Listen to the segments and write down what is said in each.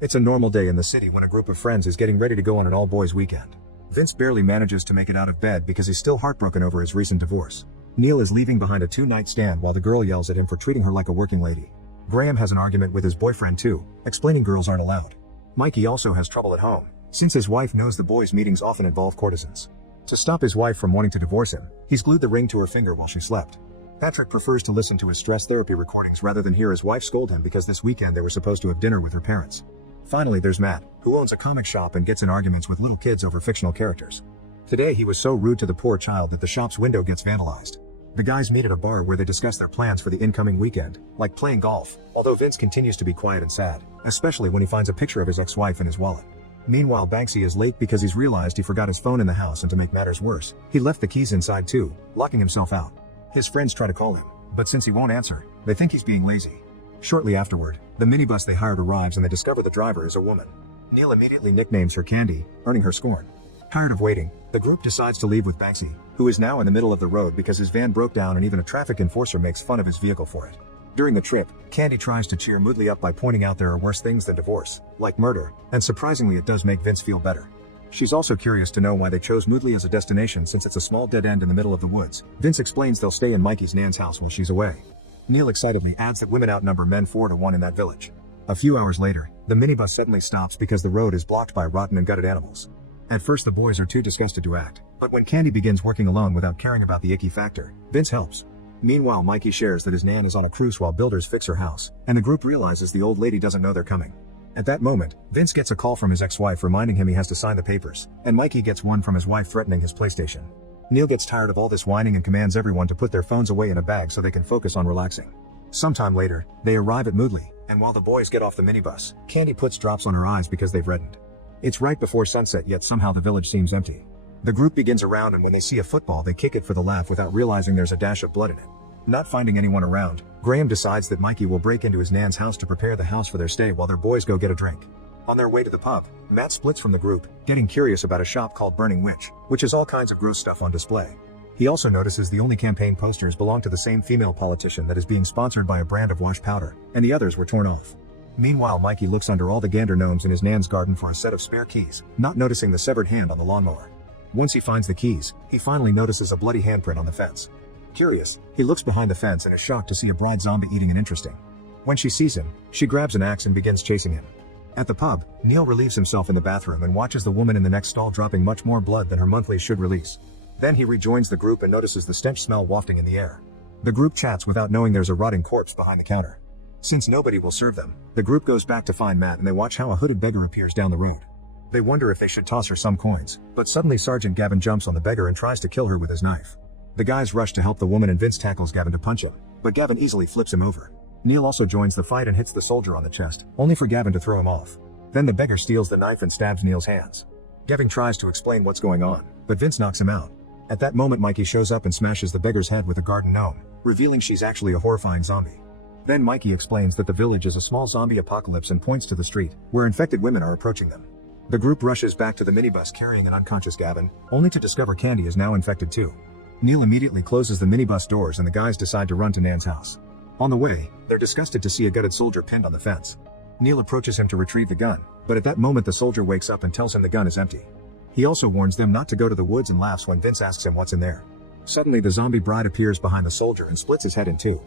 It's a normal day in the city when a group of friends is getting ready to go on an all-boys weekend. Vince barely manages to make it out of bed because he's still heartbroken over his recent divorce. Neil is leaving behind a two-night stand while the girl yells at him for treating her like a working lady. Graham has an argument with his boyfriend too, explaining girls aren't allowed. Mikey also has trouble at home, since his wife knows the boys' meetings often involve courtesans. To stop his wife from wanting to divorce him, he's glued the ring to her finger while she slept. Patrick prefers to listen to his stress therapy recordings rather than hear his wife scold him because this weekend they were supposed to have dinner with her parents. Finally, there's Matt, who owns a comic shop and gets in arguments with little kids over fictional characters. Today he was so rude to the poor child that the shop's window gets vandalized. The guys meet at a bar where they discuss their plans for the incoming weekend, like playing golf, although Vince continues to be quiet and sad, especially when he finds a picture of his ex-wife in his wallet. Meanwhile, Banksy is late because he's realized he forgot his phone in the house, and to make matters worse, he left the keys inside too, locking himself out. His friends try to call him, but since he won't answer, they think he's being lazy. Shortly afterward, the minibus they hired arrives and they discover the driver is a woman. Neil immediately nicknames her Candy, earning her scorn. Tired of waiting, the group decides to leave with Banksy, who is now in the middle of the road because his van broke down and even a traffic enforcer makes fun of his vehicle for it. During the trip, Candy tries to cheer Moodley up by pointing out there are worse things than divorce, like murder, and surprisingly it does make Vince feel better. She's also curious to know why they chose Moodley as a destination since it's a small dead end in the middle of the woods. Vince explains they'll stay in Mikey's Nan's house while she's away. Neil excitedly adds that women outnumber men 4-1 in that village. A few hours later, the minibus suddenly stops because the road is blocked by rotten and gutted animals. At first the boys are too disgusted to act, but when Candy begins working alone without caring about the icky factor, Vince helps. Meanwhile, Mikey shares that his Nan is on a cruise while builders fix her house, and the group realizes the old lady doesn't know they're coming. At that moment, Vince gets a call from his ex-wife reminding him he has to sign the papers, and Mikey gets one from his wife threatening his PlayStation. Neil gets tired of all this whining and commands everyone to put their phones away in a bag so they can focus on relaxing. Sometime later, they arrive at Moodley, and while the boys get off the minibus, Candy puts drops on her eyes because they've reddened. It's right before sunset, yet somehow the village seems empty. The group begins a round, and when they see a football they kick it for the laugh without realizing there's a dash of blood in it. Not finding anyone around, Graham decides that Mikey will break into his Nan's house to prepare the house for their stay while their boys go get a drink. On their way to the pub, Matt splits from the group, getting curious about a shop called Burning Witch, which has all kinds of gross stuff on display. He also notices the only campaign posters belong to the same female politician that is being sponsored by a brand of wash powder, and the others were torn off. Meanwhile, Mikey looks under all the gander gnomes in his Nan's garden for a set of spare keys, not noticing the severed hand on the lawnmower. Once he finds the keys, he finally notices a bloody handprint on the fence. Curious, he looks behind the fence and is shocked to see a bride zombie eating an interesting. When she sees him, she grabs an axe and begins chasing him. At the pub, Neil relieves himself in the bathroom and watches the woman in the next stall dropping much more blood than her monthlies should release. Then he rejoins the group and notices the stench smell wafting in the air. The group chats without knowing there's a rotting corpse behind the counter. Since nobody will serve them, the group goes back to find Matt and they watch how a hooded beggar appears down the road. They wonder if they should toss her some coins, but suddenly Sergeant Gavin jumps on the beggar and tries to kill her with his knife. The guys rush to help the woman and Vince tackles Gavin to punch him, but Gavin easily flips him over. Neil also joins the fight and hits the soldier on the chest, only for Gavin to throw him off. Then the beggar steals the knife and stabs Neil's hands. Gavin tries to explain what's going on, but Vince knocks him out. At that moment, Mikey shows up and smashes the beggar's head with a garden gnome, revealing she's actually a horrifying zombie. Then Mikey explains that the village is a small zombie apocalypse and points to the street, where infected women are approaching them. The group rushes back to the minibus carrying an unconscious Gavin, only to discover Candy is now infected too. Neil immediately closes the minibus doors and the guys decide to run to Nan's house. On the way, they're disgusted to see a gutted soldier pinned on the fence. Neil approaches him to retrieve the gun, but at that moment the soldier wakes up and tells him the gun is empty. He also warns them not to go to the woods and laughs when Vince asks him what's in there. Suddenly the zombie bride appears behind the soldier and splits his head in two.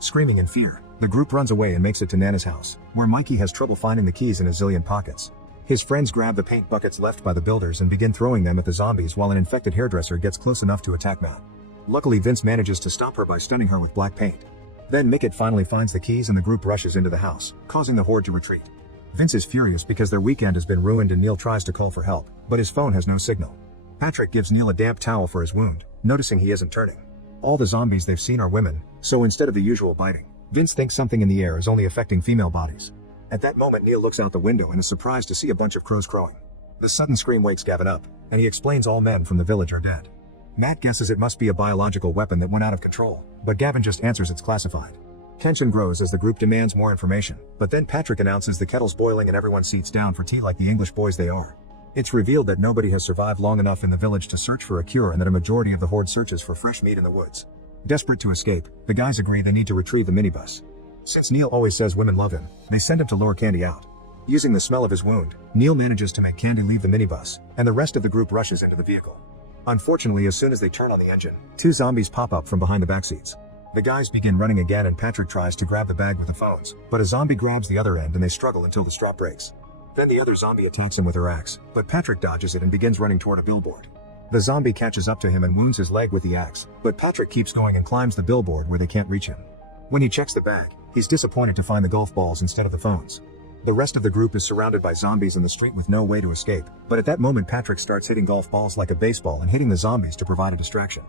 Screaming in fear, the group runs away and makes it to Nana's house, where Mikey has trouble finding the keys in a zillion pockets. His friends grab the paint buckets left by the builders and begin throwing them at the zombies while an infected hairdresser gets close enough to attack Matt. Luckily, Vince manages to stop her by stunning her with black paint. Then Mickett finally finds the keys and the group rushes into the house, causing the horde to retreat. Vince is furious because their weekend has been ruined and Neil tries to call for help, but his phone has no signal. Patrick gives Neil a damp towel for his wound, noticing he isn't turning. All the zombies they've seen are women, so instead of the usual biting, Vince thinks something in the air is only affecting female bodies. At that moment, Neil looks out the window and is surprised to see a bunch of crows crowing. The sudden scream wakes Gavin up, and he explains all men from the village are dead. Matt guesses it must be a biological weapon that went out of control, but Gavin just answers it's classified. Tension grows as the group demands more information, but then Patrick announces the kettle's boiling and everyone seats down for tea like the English boys they are. It's revealed that nobody has survived long enough in the village to search for a cure and that a majority of the horde searches for fresh meat in the woods. Desperate to escape, the guys agree they need to retrieve the minibus. Since Neil always says women love him, they send him to lure Candy out. Using the smell of his wound, Neil manages to make Candy leave the minibus, and the rest of the group rushes into the vehicle. Unfortunately, as soon as they turn on the engine, two zombies pop up from behind the backseats. The guys begin running again and Patrick tries to grab the bag with the phones, but a zombie grabs the other end and they struggle until the strap breaks. Then the other zombie attacks him with her axe, but Patrick dodges it and begins running toward a billboard. The zombie catches up to him and wounds his leg with the axe, but Patrick keeps going and climbs the billboard where they can't reach him. When he checks the bag, he's disappointed to find the golf balls instead of the phones. The rest of the group is surrounded by zombies in the street with no way to escape, but at that moment Patrick starts hitting golf balls like a baseball and hitting the zombies to provide a distraction.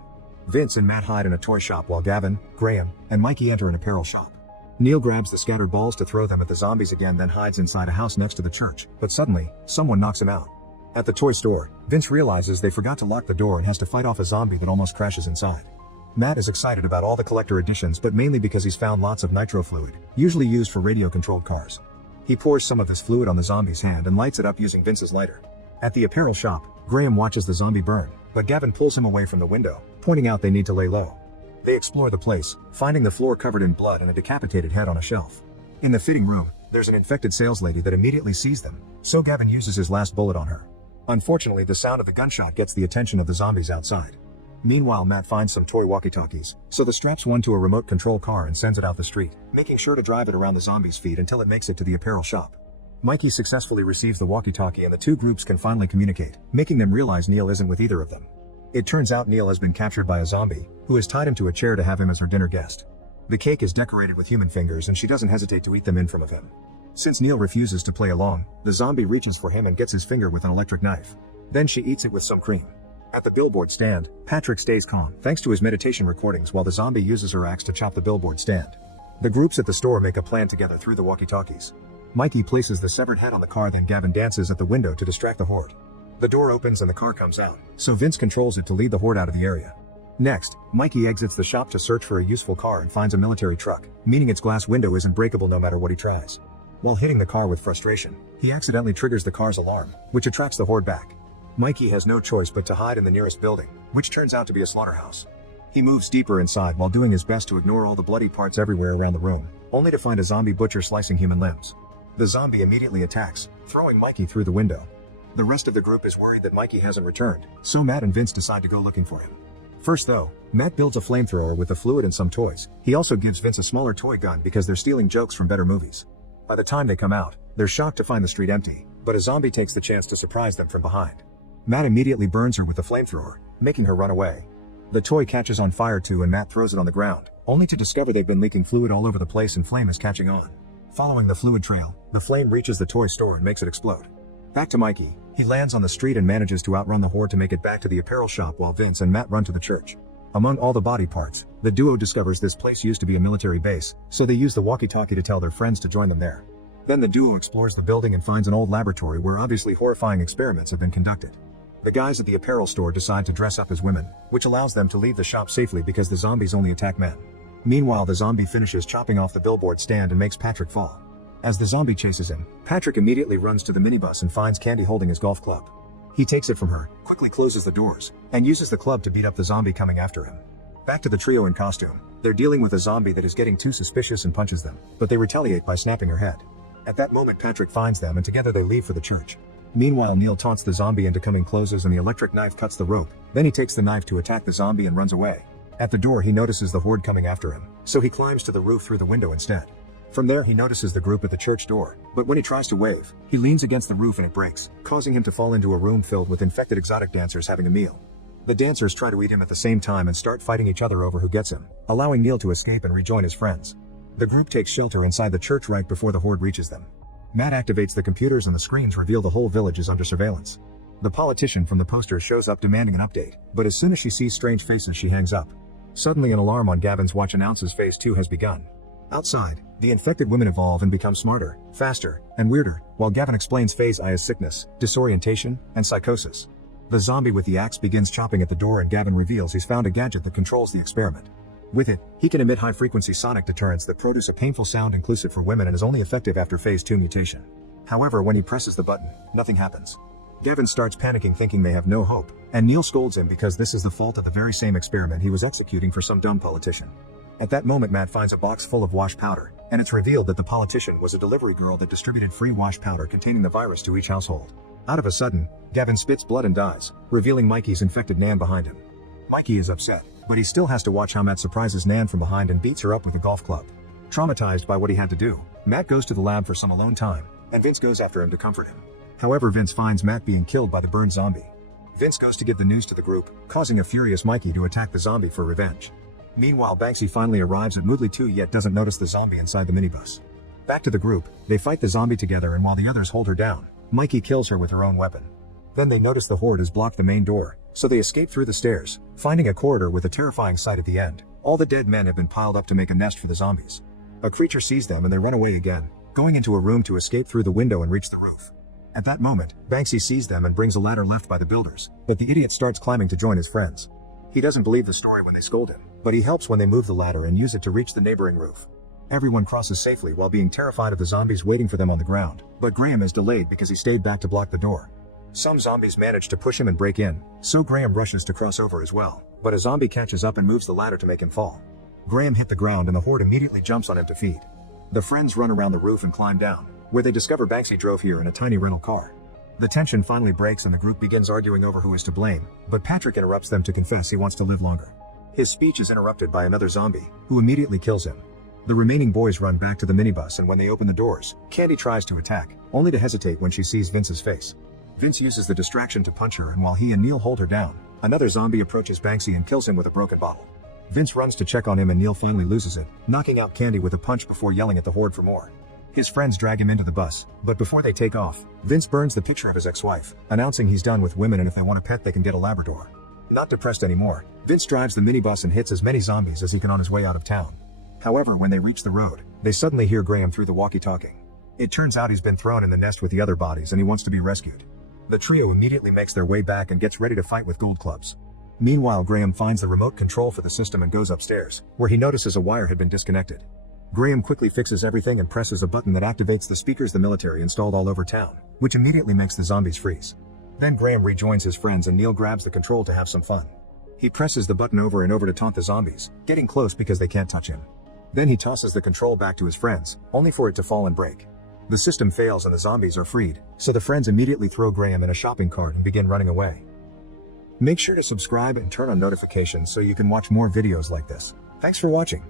Vince and Matt hide in a toy shop while Gavin, Graham, and Mikey enter an apparel shop. Neil grabs the scattered balls to throw them at the zombies again, then hides inside a house next to the church, but suddenly, someone knocks him out. At the toy store, Vince realizes they forgot to lock the door and has to fight off a zombie that almost crashes inside. Matt is excited about all the collector editions, but mainly because he's found lots of nitro fluid, usually used for radio-controlled cars. He pours some of this fluid on the zombie's hand and lights it up using Vince's lighter. At the apparel shop, Graham watches the zombie burn, but Gavin pulls him away from the window, pointing out they need to lay low. They explore the place, finding the floor covered in blood and a decapitated head on a shelf. In the fitting room, there's an infected sales lady that immediately sees them, so Gavin uses his last bullet on her. Unfortunately, the sound of the gunshot gets the attention of the zombies outside. Meanwhile, Matt finds some toy walkie-talkies, so the straps one to a remote control car and sends it out the street, making sure to drive it around the zombies' feet until it makes it to the apparel shop. Mikey successfully receives the walkie-talkie and the two groups can finally communicate, making them realize Neil isn't with either of them. It turns out Neil has been captured by a zombie, who has tied him to a chair to have him as her dinner guest. The cake is decorated with human fingers and she doesn't hesitate to eat them in front of him. Since Neil refuses to play along, the zombie reaches for him and gets his finger with an electric knife. Then she eats it with some cream. At the billboard stand, Patrick stays calm thanks to his meditation recordings while the zombie uses her axe to chop the billboard stand. The groups at the store make a plan together through the walkie-talkies. Mikey places the severed head on the car, then Gavin dances at the window to distract the horde. The door opens and the car comes out, so Vince controls it to lead the horde out of the area. Next, Mikey exits the shop to search for a useful car and finds a military truck, meaning its glass window isn't breakable no matter what he tries. While hitting the car with frustration, he accidentally triggers the car's alarm, which attracts the horde back. Mikey has no choice but to hide in the nearest building, which turns out to be a slaughterhouse. He moves deeper inside while doing his best to ignore all the bloody parts everywhere around the room, only to find a zombie butcher slicing human limbs. The zombie immediately attacks, throwing Mikey through the window. The rest of the group is worried that Mikey hasn't returned, so Matt and Vince decide to go looking for him. First though, Matt builds a flamethrower with the fluid and some toys. He also gives Vince a smaller toy gun because they're stealing jokes from better movies. By the time they come out, they're shocked to find the street empty, but a zombie takes the chance to surprise them from behind. Matt immediately burns her with the flamethrower, making her run away. The toy catches on fire too and Matt throws it on the ground, only to discover they've been leaking fluid all over the place and flame is catching on. Following the fluid trail, the flame reaches the toy store and makes it explode. Back to Mikey, he lands on the street and manages to outrun the horde to make it back to the apparel shop while Vince and Matt run to the church. Among all the body parts, the duo discovers this place used to be a military base, so they use the walkie-talkie to tell their friends to join them there. Then the duo explores the building and finds an old laboratory where obviously horrifying experiments have been conducted. The guys at the apparel store decide to dress up as women, which allows them to leave the shop safely because the zombies only attack men. Meanwhile, the zombie finishes chopping off the billboard stand and makes Patrick fall. As the zombie chases him, Patrick immediately runs to the minibus and finds Candy holding his golf club. He takes it from her, quickly closes the doors, and uses the club to beat up the zombie coming after him. Back to the trio in costume. They're dealing with a zombie that is getting too suspicious and punches them, but they retaliate by snapping her head. At that moment, Patrick finds them and together they leave for the church. Meanwhile, Neil taunts the zombie into coming closes and the electric knife cuts the rope. Then he takes the knife to attack the zombie and runs away. At the door, he notices the horde coming after him, so he climbs to the roof through the window instead. From there, he notices the group at the church door, but when he tries to wave, he leans against the roof and it breaks, causing him to fall into a room filled with infected exotic dancers having a meal. The dancers try to eat him at the same time and start fighting each other over who gets him, allowing Neil to escape and rejoin his friends. The group takes shelter inside the church right before the horde reaches them. Matt activates the computers and the screens reveal the whole village is under surveillance. The politician from the poster shows up demanding an update, but as soon as she sees strange faces she hangs up. Suddenly an alarm on Gavin's watch announces Phase 2 has begun. Outside, the infected women evolve and become smarter, faster, and weirder, while Gavin explains Phase I as sickness, disorientation, and psychosis. The zombie with the axe begins chopping at the door and Gavin reveals he's found a gadget that controls the experiment. With it, he can emit high-frequency sonic deterrents that produce a painful sound inclusive for women and is only effective after Phase 2 mutation. However, when he presses the button, nothing happens. Gavin starts panicking thinking they have no hope, and Neil scolds him because this is the fault of the very same experiment he was executing for some dumb politician. At that moment, Matt finds a box full of wash powder, and it's revealed that the politician was a delivery girl that distributed free wash powder containing the virus to each household. Out of a sudden, Gavin spits blood and dies, revealing Mikey's infected Nan behind him. Mikey is upset, but he still has to watch how Matt surprises Nan from behind and beats her up with a golf club. Traumatized by what he had to do, Matt goes to the lab for some alone time, and Vince goes after him to comfort him. However, Vince finds Matt being killed by the burned zombie. Vince goes to give the news to the group, causing a furious Mikey to attack the zombie for revenge. Meanwhile, Banksy finally arrives at Moodley 2 yet doesn't notice the zombie inside the minibus. Back to the group, they fight the zombie together, and while the others hold her down, Mikey kills her with her own weapon. Then they notice the horde has blocked the main door, so they escape through the stairs, finding a corridor with a terrifying sight at the end. All the dead men have been piled up to make a nest for the zombies. A creature sees them and they run away again, going into a room to escape through the window and reach the roof. At that moment, Banksy sees them and brings a ladder left by the builders, but the idiot starts climbing to join his friends. He doesn't believe the story when they scold him, but he helps when they move the ladder and use it to reach the neighboring roof. Everyone crosses safely while being terrified of the zombies waiting for them on the ground, but Graham is delayed because he stayed back to block the door. Some zombies manage to push him and break in, so Graham rushes to cross over as well, but a zombie catches up and moves the ladder to make him fall. Graham hit the ground and the horde immediately jumps on him to feed. The friends run around the roof and climb down, where they discover Banksy drove here in a tiny rental car. The tension finally breaks and the group begins arguing over who is to blame, but Patrick interrupts them to confess he wants to live longer. His speech is interrupted by another zombie, who immediately kills him. The remaining boys run back to the minibus, and when they open the doors, Candy tries to attack, only to hesitate when she sees Vince's face. Vince uses the distraction to punch her, and while he and Neil hold her down, another zombie approaches Banksy and kills him with a broken bottle. Vince runs to check on him and Neil finally loses it, knocking out Candy with a punch before yelling at the horde for more. His friends drag him into the bus, but before they take off, Vince burns the picture of his ex-wife, announcing he's done with women and if they want a pet they can get a Labrador. Not depressed anymore, Vince drives the minibus and hits as many zombies as he can on his way out of town. However, when they reach the road, they suddenly hear Graham through the walkie-talkie. It turns out he's been thrown in the nest with the other bodies and he wants to be rescued. The trio immediately makes their way back and gets ready to fight with gold clubs. Meanwhile, Graham finds the remote control for the system and goes upstairs, where he notices a wire had been disconnected. Graham quickly fixes everything and presses a button that activates the speakers the military installed all over town, which immediately makes the zombies freeze. Then Graham rejoins his friends and Neil grabs the control to have some fun. He presses the button over and over to taunt the zombies, getting close because they can't touch him. Then he tosses the control back to his friends, only for it to fall and break. The system fails and the zombies are freed, so the friends immediately throw Graham in a shopping cart and begin running away. Make sure to subscribe and turn on notifications so you can watch more videos like this. Thanks for watching.